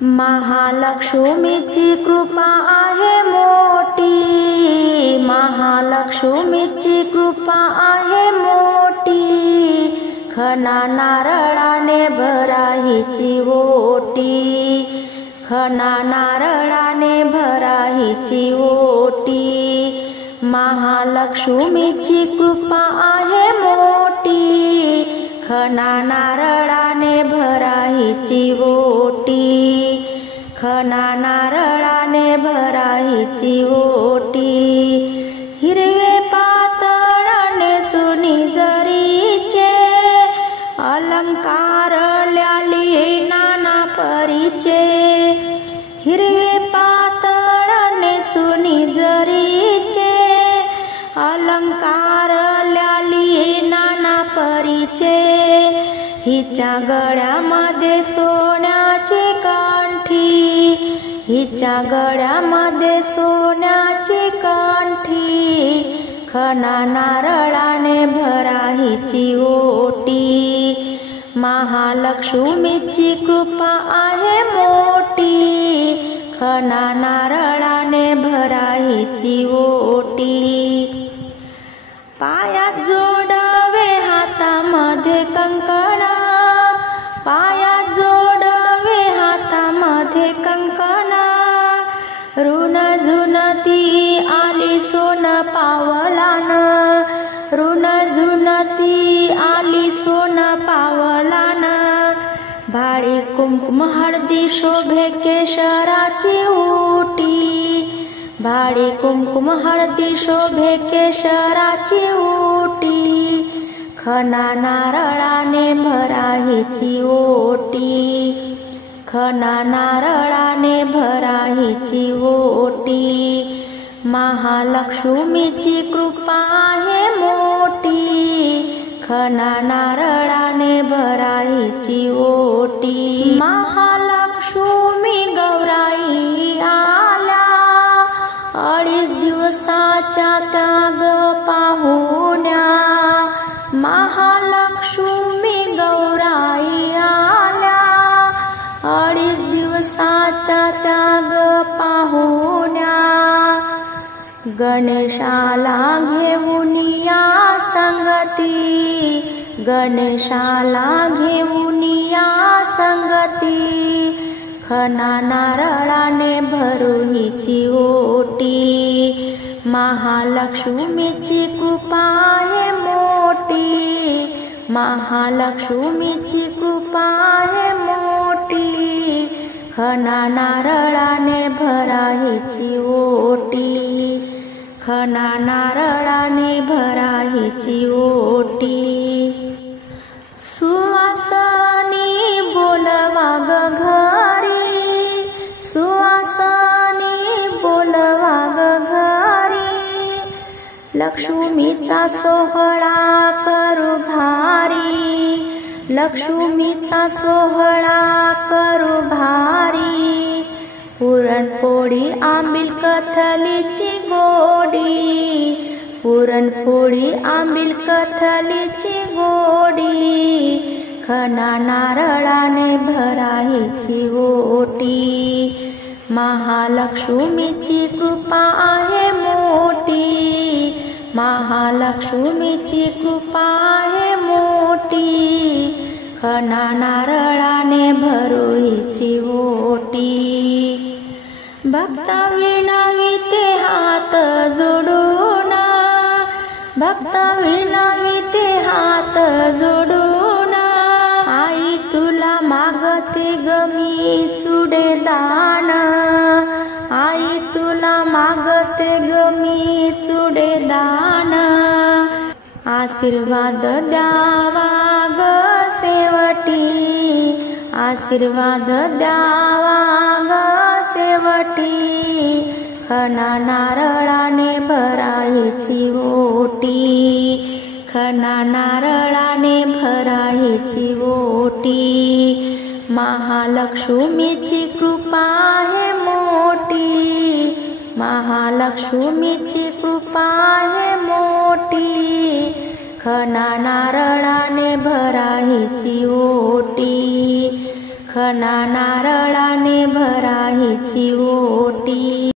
महालक्ष्मीची कृपा आहे मोठी, महालक्ष्मीची कृपा आहे मोठी, खना नारळाने भरा हिची ओटी, खना नारळाने भरा हिची ओटी। महालक्ष्मीची कृपा आहे मोठी, खना नारळाने भरा हिची ओटी, खना नारळाने भरा हिची ओटी। हिरवे पातळाने सुनी जरीचे, अलंकार ल्याली नाना परीचे, हिरवे पातळाने सुनी जरीचे, अलंकार ल्याली नाना परीचे। हिच्या गळ्यामध्ये सोन्याची कंठी, हिच्या गळ्यामध्ये सोन्याची कंठी, खना नारळाने भरा हिची ओटी। महालक्ष्मीची कृपा आहे मोठी, खना नारळाने भरा हिची ओटी। पायात जोडवे हातामध्ये कंकणा, पायात जोडवे हातामध्ये कंकणा, ऋण झुनती आली सोन पावलान, ऋण झुनती आली सोन पावलान। भाळी कुंकुम हळदी शोभे केशराची ओटी, भाळी कुंकुम हळदी शोभे केशराची ओटी, खना नारळाने भरा हिची ओटी, खना नारळाने भरा हिची ओटी। महालक्ष्मीची कृपा आहे मोठी, खना नारळाने भरा हिची ओटी। महालक्ष्मी गौराई आल्या, 2.5 दिवसाच्या त्याग पाहुण्या, महालक्ष्मी गौराई आल्या, 2.5 दिवसाच्या त्याग पाहुण्या। गणेशाला घेऊन या संगती, गणेशाला घेऊन या संगती, खना नारळाने भरू हिची ओटी। महालक्ष्मीची कृपा आहे मोठी, महालक्ष्मीची कृपा आहे मोठी, खना नारळाने भरा हिची ओटी, खना नारळाने भरा हिची ओटी। सुवासनी बोलवा ग घरी, सुवासनी बोलवा ग घरी, लक्ष्मीचा सोहळा करू भारी, लक्ष्मीचा सोहळा करू भारी। पुरणपोळी आंबील कथलीची गोडी, पुरणपोळी आंबील कथलीची गोडी, खना नारळाने भरा हिची ओटी। महालक्ष्मीची कृपा आहे मोठी, महालक्ष्मीची कृपा आहे मोठी, खना नारळाने भरू हिची ओटी। भक्ता विनविते हात जोडून, भक्ता विनविते हात जोडून, आई तुला मागते गमी चुडे दान, आई तुला मागते गमी चुडे दान। आशीर्वाद द्यावा ग शेवटी, आशीर्वाद द्यावा ग शेवटी, खना नारळाने भरा हिची ओटी, खना नारळाने भरा हिची ओटी। महालक्ष्मीची कृपा आहे मोठी, महालक्ष्मीची कृपा आहे मोठी, खना नारळाने भरा हिची ओटी, खना नारळाने भरायची ओटी.